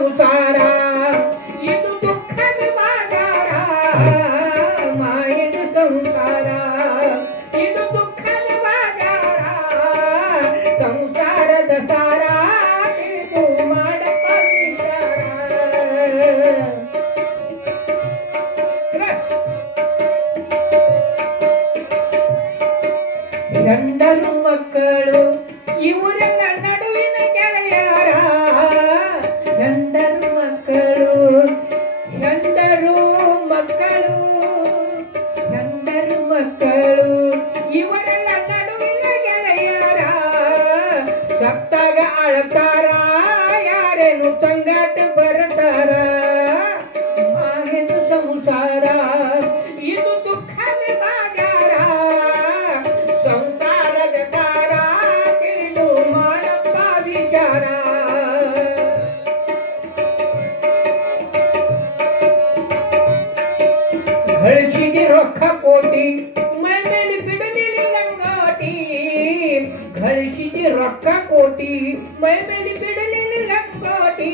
ಸಂಸಾರ ಇದು ದುಃಖದ ಬಾಜಾರ ಮಾಯದ ಸಂಸಾರ ಇದು ದುಃಖದ ಬಾಜಾರ ಸಂಸಾರದ ಸಾರ ತಿಳಿದು ಮಾಡಪ್ಪ ವಿಚಾರ ಗಂಡರು ಮಕ್ಕಳು ಇವರೆಲ್ಲ ನಡುವಿನ ಗೆಳೆಯರ ಗಂಡರು ಮಕ್ಕಳು ಗಂಡರು ಮಕ್ಕಳು ಗಂಡರು ಮಕ್ಕಳು ಇವರೆಲ್ಲ ನಡುವಿನ ಗೆಳೆಯರ ಸತ್ತಾಗ ಅಳತಾರ ಯಾರೇನು ಸಂಗಾಟ ಬರ್ತಾರ ಮಾಯದ ಸಂಸಾರ ಇದು ದುಃಖದ ಬಾಜಾರ ಸಂಸಾರದ ಸಾರ ತಿಳಿದು ಮಾಡಪ್ಪ ವಿಚಾರ ಗಳಿಸಿದ ರೊಕ್ಕ ಕೋಟಿ ಮೈ ಮೇಲೆ ಬಿಡಲಿಲ್ಲ ಲಂಗೋಟಿ ಗಳಿಸಿದ ರೊಕ್ಕ ಕೋಟಿ ಮೈ ಮೇಲೆ ಬಿಡಲಿಲ್ಲ ಲಂಗೋಟಿ